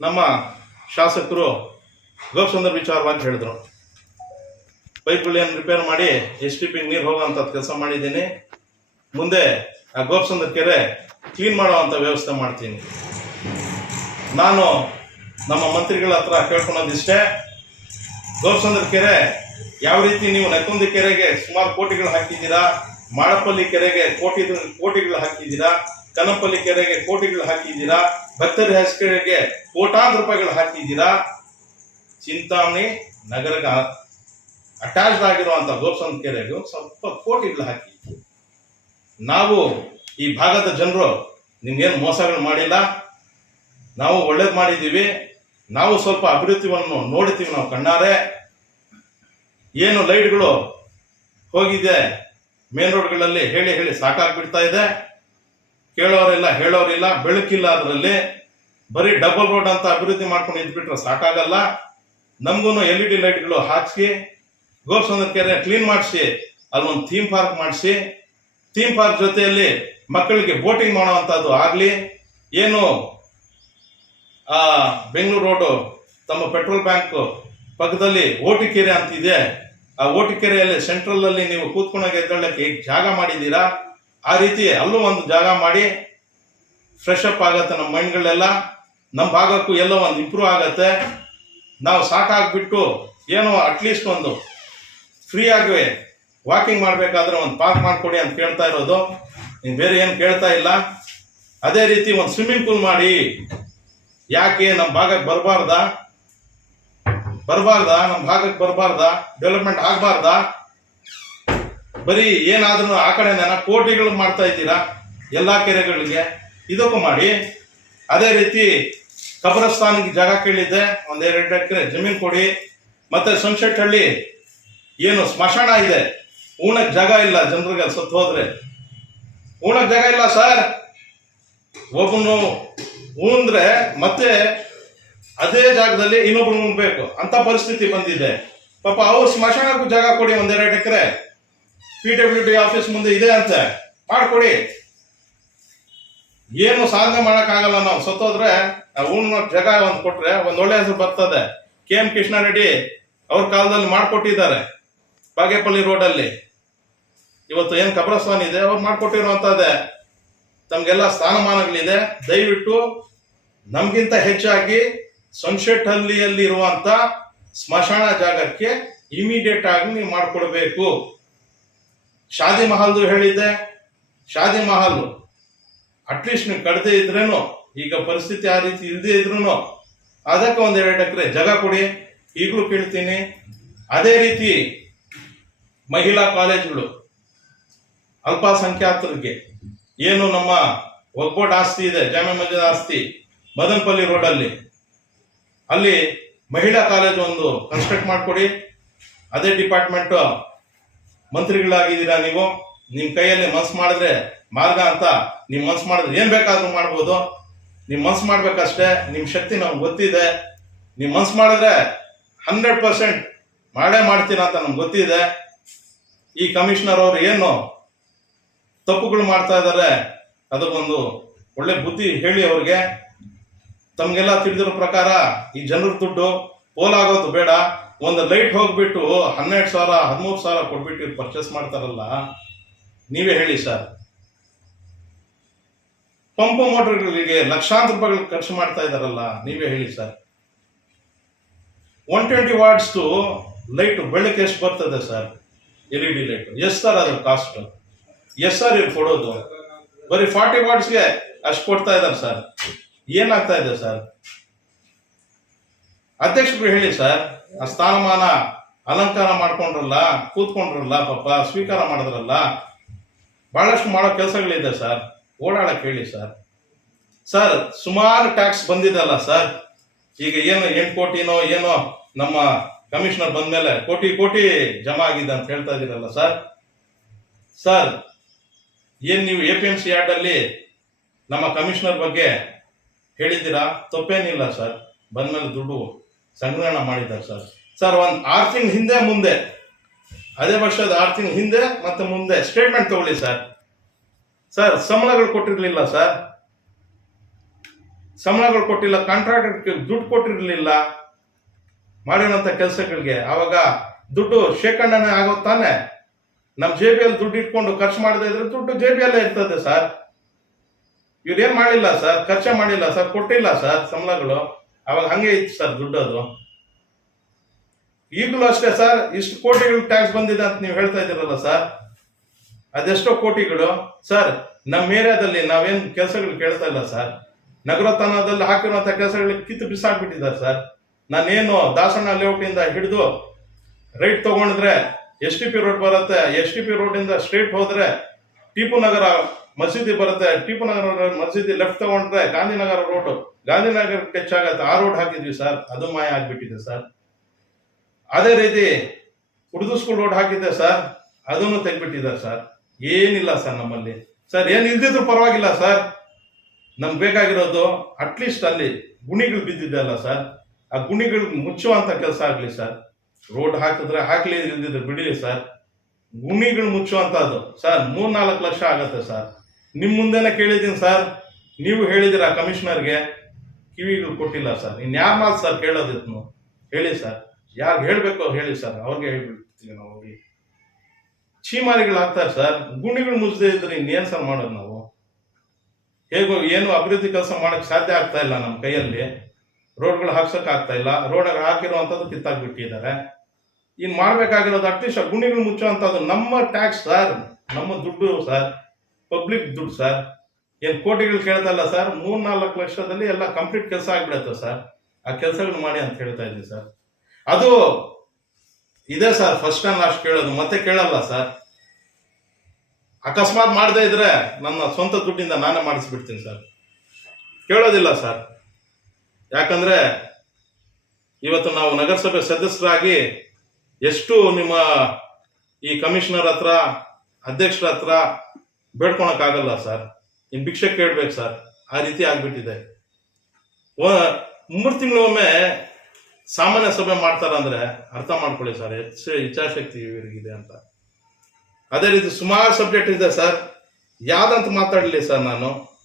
ನಮ್ಮ ಶಾಸಕರು ಗೋಪ್ಸಂದ್ರ ವಿಚಾರವಾಗಿ ಹೇಳಿದ್ರು. ಪೈಪ್ಗಳೇನು ರಿಪೇರ್ ಮಾಡಿ ಎಸ್ ಟಿ ಪಿ ನೀರು ಹೋಗೋವಂಥ ಕೆಲಸ ಮಾಡಿದ್ದೀನಿ. ಮುಂದೆ ಆ ಗೋಪ್ಸಂದ್ರ ಕೆರೆ ಕ್ಲೀನ್ ಮಾಡುವಂಥ ವ್ಯವಸ್ಥೆ ಮಾಡ್ತೀನಿ. ನಾನು ನಮ್ಮ ಮಂತ್ರಿಗಳ ಹತ್ರ ಕೇಳ್ಕೊಳೋದಿಷ್ಟೇ ಗೋಪ್ಸಂದ್ರ ಕೆರೆ ಯಾವ ರೀತಿ ನೀವು ನೆಕ್ಕುಂದಿ ಕೆರೆಗೆ ಸುಮಾರು ಕೋಟಿಗಳು ಹಾಕಿದ್ದೀರಾ ಮಾಡಪಲ್ಲಿ ಕೆರೆಗೆ ಕೋಟಿ ಕೋಟಿಗಳು ಹಾಕಿದ್ದೀರಾ ಕನಪಲ್ಲಿ ಕೆರೆಗೆ ಕೋಟಿಗಳು ಹಾಕಿದ್ದೀರಾ? ಭಕ್ತರ ಹೆಸರಿಗೆ ಕೋಟಾಂತರ ರೂಪಾಯಿಗಳು ಹಾಕಿದ್ದೀರಾ? ಚಿಂತಾಮಣಿ ನಗರಕ್ಕೆ ಅಟ್ಯಾಚ್ಡ್ ಆಗಿರುವಂಥ ಗೋಪ್ಸಂದ್ರ ಕೆರೆಗೂ ಸ್ವಲ್ಪ ಕೋಟಿಗಳು ಹಾಕಿ ನಾವು ಈ ಭಾಗದ ಜನರು ನಿಮ್ಗೇನು ಮೋಸಗಳು ಮಾಡಿಲ್ಲ? ನಾವು ಒಳ್ಳೇದು ಮಾಡಿದ್ದೀವಿ. ನಾವು ಸ್ವಲ್ಪ ಅಭಿವೃದ್ಧಿಯನ್ನು ನೋಡ್ತೀವಿ ನಾವು ಕಣ್ಣಾರೆ. ಏನು ಲೈಟ್ಗಳು ಹೋಗಿದೆ? ಮೇನ್ ರೋಡ್ಗಳಲ್ಲಿ ಹೇಳಿ ಹೇಳಿ ಸಾಕಾಗ್ಬಿಡ್ತಾ ಇದೆ. ಕೇಳೋರಿಲ್ಲ, ಹೇಳೋರಿಲ್ಲ ಬೆಳಕಿಲ್ಲ ಅದರಲ್ಲಿ ಬರೀ ಡಬಲ್ ರೋಡ್ ಅಂತ ಅಭಿವೃದ್ಧಿ ಮಾಡ್ಕೊಂಡು ಇದ್ಬಿಟ್ರೆ ಸಾಕಾಗಲ್ಲ. ನಮಗೂ ಎಲ್ ಇ ಡಿ ಲೈಟ್ಗಳು ಹಾಕಿಸಿ ಗೋಪ್ಸಂದ್ರ ಕೆರೆ ಕ್ಲೀನ್ ಮಾಡಿಸಿ, ಅಲ್ಲೊಂದು ಥೀಮ್ ಪಾರ್ಕ್ ಮಾಡಿಸಿ, ಥೀಮ್ ಪಾರ್ಕ್ ಜೊತೆಯಲ್ಲಿ ಮಕ್ಕಳಿಗೆ ಬೋಟಿಂಗ್ ಮಾಡುವಂಥದ್ದು ಆಗಲಿ. ಏನು, ಆ, ಬೆಂಗಳೂರು ರೋಡು, ತಮ್ಮ ಪೆಟ್ರೋಲ್ ಬ್ಯಾಂಕ್ ಪಕ್ಕದಲ್ಲಿ ಓಟಿಕೆರೆ ಅಂತ ಇದೆ ಆ ಓಟಿಕೆರೆಯಲ್ಲಿ ಸೆಂಟ್ರಲ್ ಅಲ್ಲಿ ನೀವು ಕೂತ್ಕೊಂಡಾಗ ಎದ್ದಳಕ್ಕೆ ಜಾಗ ಮಾಡಿದ್ದೀರಾ? ಆ ರೀತಿ ಅಲ್ಲೂ ಒಂದು ಜಾಗ ಮಾಡಿ ಫ್ರೆಶ್ ಅಪ್ ಆಗತ್ತೆ ನಮ್ಮ ಮೈಂಡ್ಗಳೆಲ್ಲ ನಮ್ಮ ಭಾಗಕ್ಕೂ ಎಲ್ಲ ಒಂದು ಇಂಪ್ರೂವ್ ಆಗತ್ತೆ. ನಾವು ಸಾಕಾಗ್ಬಿಟ್ಟು ಏನೋ ಅಟ್ಲೀಸ್ಟ್ ಒಂದು ಫ್ರೀ ಆಗಿ ವಾಕಿಂಗ್ ಮಾಡಬೇಕಾದ್ರೆ ಒಂದು ಪಾರ್ಕ್ ಮಾಡಿಕೊಡಿ ಅಂತ ಕೇಳ್ತಾ ಇರೋದು. ನೀವು ಬೇರೆ ಏನು ಕೇಳ್ತಾ ಇಲ್ಲ. ಅದೇ ರೀತಿ ಒಂದು ಸ್ವಿಮ್ಮಿಂಗ್ ಪೂಲ್ ಮಾಡಿ. ಯಾಕೆ ನಮ್ಮ ಭಾಗಕ್ಕೆ ಬರಬಾರ್ದ? ಬರಬಾರ್ದ? ನಮ್ಮ ಭಾಗಕ್ಕೆ ಬರಬಾರ್ದಾ? ಡೆವಲಪ್ಮೆಂಟ್ ಆಗಬಾರ್ದ? ಬರೀ ಏನಾದ್ರೂ ಆ ಕಡೆ ಕೋಟಿಗಳು ಮಾಡ್ತಾ ಇದ್ದೀರಾ? ಎಲ್ಲಾ ಕೆರೆಗಳಿಗೆ? ಇದಕ್ಕೂ ಮಾಡಿ. ಅದೇ ರೀತಿ ಕಬ್ರಸ್ತಾನಿಗೆ ಜಾಗ ಕೇಳಿದ್ದೆ. ಒಂದೆರಡು ಎಕರೆ ಜಮೀನು ಕೊಡಿ. ಮತ್ತೆ ಸಂಶೆಟ್ ಹಳ್ಳಿ ಏನು ಸ್ಮಶಾನ ಇದೆ. ಊಣಕ್ ಜಾಗ ಇಲ್ಲ ಜನರಿಗೆ ಸತ್ತು ಹೋದ್ರೆ. ಊಣಕ್ ಜಾಗ ಇಲ್ಲ ಸರ್. ಒಬ್ಬನು ಉಂದ್ರೆ ಮತ್ತೆ ಅದೇ ಜಾಗದಲ್ಲಿ ಇನ್ನೊಬ್ರು ಉಣ್ಬೇಕು. ಅಂತ ಪರಿಸ್ಥಿತಿ ಬಂದಿದೆ. ಪಾಪ ಅವ್ರು ಸ್ಮಶಾನಕ್ಕೂ ಜಾಗ ಕೊಡಿ ಒಂದೆರಡು acre. P W D office ಮುಂದೆ ಇದೆ ಅಂತ. ಮಾಡಿಕೊಡಿ. ಏನು ಸಾಧನೆ ಮಾಡೋಕ್ಕಾಗಲ್ಲ ನಾವು. ಸತ್ತೋದ್ರೆ ಉಣ್ಣೋ ಜಾಗ ಒಂದು ಕೊಟ್ರೆ ಒಂದು ಒಳ್ಳೆ ಹೆಸರು ಬರ್ತದೆ. ಕೆ ಎಂ ಕೃಷ್ಣಾರೆಡ್ಡಿ ಅವ್ರ ಕಾಲದಲ್ಲಿ ಮಾಡಿಕೊಟ್ಟಿದ್ದಾರೆ. ಬಾಗೇಪಲ್ಲಿ ರೋಡಲ್ಲಿ. ಇವತ್ತು ಏನು ಕಬ್ರಸ್ವಾನ್ ಇದೆ? ಅವ್ರು ಮಾಡಿಕೊಟ್ಟಿರುವಂಥದ್ದೇ ತಮಗೆಲ್ಲ ಸ್ಥಾನಮಾನಗಳಿದೆ. ದಯವಿಟ್ಟು ನಮಗಿಂತ ಹೆಚ್ಚಾಗಿ ಸಂಶೆಟ್ಟಹಳ್ಳಿಯಲ್ಲಿ ಹಳ್ಳಿಯಲ್ಲಿ ಇರುವಂತ ಸ್ಮಶಾನ ಜಾಗಕ್ಕೆ ಇಮಿಡಿಯೇಟ್ ಆಗಿ ನೀವು ಮಾಡ್ಕೊಡ್ಬೇಕು. ಶಾದಿ ಮಹಲ್ದು ಹೇಳಿದ್ದೆ. ಶಾದಿ ಮಹಲ್ ಅಟ್ಲೀಸ್ಟ್ ನೀವು ಕಡದೆ ಇದ್ರೇನು, ಈಗ ಪರಿಸ್ಥಿತಿ ಆ ರೀತಿ ಇಲ್ಲದೆ ಇದ್ರೂ ಅದಕ್ಕೆ ಒಂದೆರಡು ಎಕರೆ ಜಾಗ ಕೊಡಿ, ಈಗಲೂ ಕೇಳ್ತೀನಿ. ಅದೇ ರೀತಿ ಮಹಿಳಾ ಕಾಲೇಜುಗಳು, ಅಲ್ಪಸಂಖ್ಯಾತರಿಗೆ ಏನು ನಮ್ಮ ಒಗ್ಬೋಟ್ ಆಸ್ತಿ ಇದೆ, ಜಾಮೆ ಮಜದ ಆಸ್ತಿ, ಮದನಪಲ್ಲಿ ರೋಡಲ್ಲಿ. ಅಲ್ಲಿ ಮಹಿಳಾ ಕಾಲೇಜ್ ಒಂದು ಕನ್ಸ್ಟ್ರಕ್ಟ್ ಮಾಡಿಕೊಡಿ. ಅದೇ ಡಿಪಾರ್ಟ್ಮೆಂಟ್ ಮಂತ್ರಿಗಳಾಗಿದ್ದೀರಾ ನೀವು? ನಿಮ್ಮ ಕೈಯಲ್ಲಿ ಮನ್ಸು ಮಾಡಿದ್ರೆ ಮಾರ್ಗ ಅಂತ ನೀವು ಮನ್ಸು ಮಾಡಿದ್ರೆ ಏನು ಬೇಕಾದರೂ ಮಾಡ್ಬೋದು. ನೀವು ಮನ್ಸು ಮಾಡ್ಬೇಕಷ್ಟೇ ನಿಮ್ಮ ಶಕ್ತಿ ನಮ್ಗೆ ಗೊತ್ತಿದೆ. ನೀವು ಮನ್ಸು ಮಾಡಿದ್ರೆ ಹಂಡ್ರೆಡ್ ಪರ್ಸೆಂಟ್ ಮಾಡೇ ಮಾಡ್ತೀರಾ ಅಂತ ನಮ್ಗೆ ಗೊತ್ತಿದೆ. ಈ ಕಮಿಷನರ್ ಅವರು ಏನು ತಪ್ಪುಗಳು ಮಾಡ್ತಾ ಇದ್ದಾರೆ ಅದಕ್ಕೊಂದು ಒಳ್ಳೆ ಬುದ್ಧಿ ಹೇಳಿ ಅವ್ರಿಗೆ. ತಮಗೆಲ್ಲ ತಿಳಿದಿರೋ ಪ್ರಕಾರ ಈ ಜನರ ದುಡ್ಡು ಪೋಲಾಗೋದು ಬೇಡ. ಒಂದು ಲೈಟ್ ಹೋಗ್ಬಿಟ್ಟು ಹನ್ನೆರಡು ಸಾವಿರ, ಹದಿಮೂರು ಸಾವಿರ ಕೊಟ್ಬಿಟ್ಟು ಪರ್ಚೇಸ್ ಮಾಡ್ತಾರಲ್ಲ, ನೀವೇ ಹೇಳಿ ಸರ್ ಪಂಪ್ ಮೋಟರ್ಗಳಿಗೆ ಲಕ್ಷಾಂತರ ರೂಪಾಯಿಗಳು ಖರ್ಚು ಮಾಡ್ತಾ ಇದ್ದಾರಲ್ಲ, ನೀವೇ ಹೇಳಿ ಸರ್ ಒನ್ ಟ್ವೆಂಟಿ ವಾಟ್ಸ್ದು ಲೈಟ್ ಬೆಳಗ್ಗೆ ಎಷ್ಟು ಬರ್ತದೆ sir L E D light ಎಷ್ಟು ಸರ್ ಅದ್ರ ಕಾಸ್ಟ್ ಎಷ್ಟು ಸರ್ ಇವ್ರು ಕೊಡೋದು. ಬರೀ ಫಾರ್ಟಿ ವಾಟ್ಸ್ಗೆ ಅಷ್ಟು ಕೊಡ್ತಾ ಇದ್ದಾರೆ ಸರ್ ಏನಾಗ್ತಾ ಇದೆ ಸರ್ ಅಧ್ಯಕ್ಷರು ಹೇಳಿ ಸರ್, ಆ ಸ್ಥಾನಮಾನ ಅಲಂಕಾರ ಮಾಡ್ಕೊಂಡ್ರಲ್ಲ, ಕೂತ್ಕೊಂಡ್ರಲ್ಲ ಪಾಪ, ಸ್ವೀಕಾರ ಮಾಡಿದ್ರಲ್ಲ, ಬಹಳಷ್ಟು ಮಾಡೋ ಕೆಲಸಗಳಿದೆ ಸರ್. ಓಡಾಡಕ್ ಹೇಳಿ ಸರ್. ಸರ್, ಸುಮಾರು ಟ್ಯಾಕ್ಸ್ ಬಂದಿದೆಲ್ಲ ಸರ್. ಈಗ ಏನು ಎಂಟು ಕೋಟಿನೋ ಏನೋ ನಮ್ಮ ಕಮಿಷನರ್ ಬಂದ್ಮೇಲೆ ಕೋಟಿ ಕೋಟಿ ಜಮಾ ಆಗಿದೆ ಅಂತ ಹೇಳ್ತಾ ಇದ್ದೀರಲ್ಲ ಸರ್. ಸರ್, ಏನು ನೀವು ಎ ಪಿ ಎಂ ಸಿ ಅಲ್ಲಿ ನಮ್ಮ ಕಮಿಷನರ್ ಬಗ್ಗೆ ಹೇಳಿದ್ದೀರಾ? ತಪ್ಪೇನಿಲ್ಲ ಸರ್. ಬಂದ್ಮೇಲೆ ದುಡ್ಡು ಸಂಗ್ರಹಣ ಮಾಡಿದ್ದಾರೆ ಸರ್. ಸರ್, ಒಂದು ಆರು ತಿಂಗಳ ಹಿಂದೆ, ಮುಂದೆ. ಅದೇ ವರ್ಷದ ಆರು ತಿಂಗಳ ಹಿಂದೆ ಮತ್ತೆ ಮುಂದೆ. ಸ್ಟೇಟ್ಮೆಂಟ್ ತಗೊಳ್ಳಿ ಸರ್. ಸರ್, ಸಂಬಳಗಳು ಕೊಟ್ಟಿರಲಿಲ್ಲ ಸರ್. ಸಂಬಳಗಳು ಕೊಟ್ಟಿಲ್ಲ ಕಾಂಟ್ರಾಕ್ಟರ್ ದುಡ್ಡು ಕೊಟ್ಟಿರಲಿಲ್ಲ. ಮಾಡಿರೋಂಥ ಕೆಲಸಗಳಿಗೆ. ಆವಾಗ ದುಡ್ಡು ಶೇಖರಣೆ ಆಗೋ ತಾನೆ ನಮ್ಮ ಜೇಬಿಯಲ್ಲಿ ದುಡ್ಡು ಇಟ್ಕೊಂಡು ಖರ್ಚು ಮಾಡದೇ ಇದ್ರೆ ದುಡ್ಡು ಜೇಬಿಯಲ್ಲೇ ಇರ್ತದೆ ಸರ್. ಇವ್ರೇನು ಮಾಡಿಲ್ಲ ಸರ್? ಖರ್ಚೆ ಮಾಡಿಲ್ಲ ಸರ್. ಕೊಟ್ಟಿಲ್ಲ ಸರ್ ಸಂಬಳಗಳು. ಅವಾಗ ಹಂಗೆ ಇತ್ತು ಸರ್ ದುಡ್ಡು ಅದು. ಈಗಲೂ ಅಷ್ಟೇ ಸರ್, ಇಷ್ಟು ಕೋಟಿಗಳು ಟ್ಯಾಕ್ಸ್ ಬಂದಿದೆ ಅಂತ ನೀವು ಹೇಳ್ತಾ ಇದ್ದೀರಲ್ಲ ಸರ್. ಅದೆಷ್ಟೋ ಕೋಟಿಗಳು. ಸರ್, ನಮ್ಮ ಏರಿಯಾದಲ್ಲಿ ನಾವೇನು ಕೆಲಸಗಳು ಕೇಳ್ತಾ ಇಲ್ಲ ಸರ್. ನಗರತನದಲ್ಲಿ ಹಾಕಿರುವಂಥ ಕೆಲಸಗಳಿಗೆ ಕಿತ್ತು ಬಿಸಾಕ್ಬಿಟ್ಟಿದ್ದಾರೆ ಸರ್. ನಾನೇನು ದಾಸಣ್ಣ ಲೇಔಟಿಂದ ಹಿಡಿದು ರೈಟ್ ತಗೊಂಡ್ರೆ ಎಸ್ ಟಿ ಪಿ ರೋಡ್ ಬರುತ್ತೆ, ಎಸ್ ಟಿ ಪಿ ರೋಡಿಂದ ಸ್ಟ್ರೇಟ್ ಹೋದರೆ ಟಿಪು ನಗರ ಮಸೀದಿ ಬರುತ್ತೆ ಟಿಪ್ಪು ನಗರ ಮಸೀದಿ ಲೆಫ್ಟ್ ತಗೊಂಡ್ರೆ ಗಾಂಧಿನಗರ ರೋಡ್ ಗಾಂಧಿನಗರ ಟಚ್ ಆಗತ್ತೆ ಆ ರೋಡ್ ಹಾಕಿದ್ವಿ ಸರ್ ಅದು ಮಾಯ ಆಗ್ಬಿಟ್ಟಿದೆ ಸರ್ ಅದೇ ರೀತಿ ಉರ್ದು ಸ್ಕೂಲ್ ರೋಡ್ ಹಾಕಿದ್ದೆ ಸರ್ ಅದನ್ನು ತೆಗ್ಬಿಟ್ಟಿದ್ದಾರೆ ಸರ್ ಏನಿಲ್ಲ ಸರ್ ನಮ್ಮಲ್ಲಿ. ಸರ್ ಏನು ಇಲ್ದಿದ್ರು ಪರವಾಗಿಲ್ಲ ಸರ್ ನಮ್ಗೆ ಬೇಕಾಗಿರೋದು ಅಟ್ಲೀಸ್ಟ್ ಅಲ್ಲಿ ಗುಣಿಗಳು ಬಿದ್ದಿದೆ ಅಲ್ಲ ಸರ್ ಆ ಗುಣಿಗಳು ಮುಚ್ಚುವಂಥ ಕೆಲಸ ಆಗಲಿ ಸರ್ ರೋಡ್ ಹಾಕಿದ್ರೆ ಹಾಕ್ಲಿ, ಇಲ್ದಿದ್ರೆ ಬಿಡಿ ಸರ್ ಗುಣಿಗಳು ಮುಚ್ಚುವಂಥದ್ದು ಸರ್ ಮೂರ್ ನಾಲ್ಕು ಲಕ್ಷ ಆಗತ್ತೆ ಸರ್ ನಿಮ್ ಮುಂದೆನೆ ಕೇಳಿದ್ದೀನಿ ಸರ್. ನೀವು ಹೇಳಿದಿರ ಕಮಿಷನರ್ಗೆ? ಕಿವಿಗಳು ಕೊಟ್ಟಿಲ್ಲ ಸರ್. ಇನ್ಯಾರ ಮಾತು ಸರ್ ಕೇಳೋದಿತ್ತು ಹೇಳಿ ಸರ್. ಯಾರು ಹೇಳ್ಬೇಕು ಹೇಳಿ ಸರ್. ಅವ್ರಿಗೆ ಹೇಳ್ಬಿಡ್ತೀವಿ ನಾವು ಹೋಗಿ. ಚೀಮಾರಿಗಳು ಹಾಕ್ತಾರೆ ಸರ್. ಗುಣಿಗಳು ಮುಚ್ಚದೇ ಇದ್ರೆ ಇನ್ನೇನ್ ಸರ್ ಮಾಡೋದು ನಾವು? ಹೇಗೋ ಏನು ಅಭಿವೃದ್ಧಿ ಕೆಲಸ ಮಾಡಕ್ ಸಾಧ್ಯ ಆಗ್ತಾ ಇಲ್ಲ ನಮ್ಮ ಕೈಯಲ್ಲಿ. ರೋಡ್ಗಳು ಹಾಕ್ಸಕ್ ಆಗ್ತಾ ಇಲ್ಲ. ರೋಡ್ ಹಾಕಿರುವಂತದ್ದು ಕಿತ್ತಾಕ್ಬಿಟ್ಟಿದ್ದಾರೆ. ಇನ್ನು ಮಾಡಬೇಕಾಗಿರೋದು ಅಟ್ಲೀಸ್ಟ್ ಗುಣಿಗಳು ಮುಚ್ಚುವಂಥದ್ದು ನಮ್ಮ ಟ್ಯಾಕ್ಸ್ ಸರ್. ನಮ್ಮ ದುಡ್ಡು ಸರ್. ಪಬ್ಲಿಕ್ ದುಡ್ಡು ಸರ್ ಏನ್ ಕೋಟಿಗಳು ಕೇಳ್ತಾ ಇಲ್ಲ ಸರ್ ಮೂರ್ ನಾಲ್ಕು ಲಕ್ಷದಲ್ಲಿ ಎಲ್ಲ ಕಂಪ್ಲೀಟ್ ಕೆಲಸ ಆಗ್ಬಿಡತ್ತೆ ಸರ್ ಆ ಕೆಲಸಗಳು ಮಾಡಿ ಅಂತ ಹೇಳ್ತಾ ಇದ್ದೀನಿ ಸರ್ ಅದು ಇದೆ ಸರ್ ಫಸ್ಟ್ ಟೈಮ್ ಲಾಸ್ಟ್ ಕೇಳೋದು. ಮತ್ತೆ ಕೇಳಲ್ಲ ಸರ್ ಅಕಸ್ಮಾತ್ ಮಾಡದೇ ಇದ್ರೆ ನನ್ನ ಸ್ವಂತ ದುಡ್ಡಿಂದ ನಾನೇ ಮಾಡಿಸ್ಬಿಡ್ತೀನಿ ಸರ್ ಕೇಳೋದಿಲ್ಲ ಸರ್ ಯಾಕಂದ್ರೆ ಇವತ್ತು ನಾವು ನಗರಸಭೆ ಸದಸ್ಯರಾಗಿ ಎಷ್ಟು ನಿಮ್ಮ ಈ ಕಮಿಷನರ್ ಹತ್ರ, ಅಧ್ಯಕ್ಷರ ಹತ್ರ ಬೇಡ್ಕೊಳಕ್ಕಾಗಲ್ಲ ಸರ್. ನಿಮ್ ಭಿಕ್ಷೆ ಕೇಳ್ಬೇಕು ಸರ್. ಆ ರೀತಿ ಆಗ್ಬಿಟ್ಟಿದೆ. ಮೂರು ತಿಂಗಳೊಮ್ಮೆ ಸಾಮಾನ್ಯ ಸಭೆ ಮಾಡ್ತಾರಂದ್ರೆ ಅರ್ಥ ಮಾಡ್ಕೊಳ್ಳಿ ಸರ್. ಹೆಚ್ಚು ಇಚ್ಛಾಶಕ್ತಿ ಇವರಿಗಿದೆ ಅಂತ. ಅದೇ ರೀತಿ ಸುಮಾರು ಸಬ್ಜೆಕ್ಟ್ ಇದೆ ಸರ್. ಯಾವ್ದಂತ ಮಾತಾಡಲಿ ಸರ್ ನಾನು?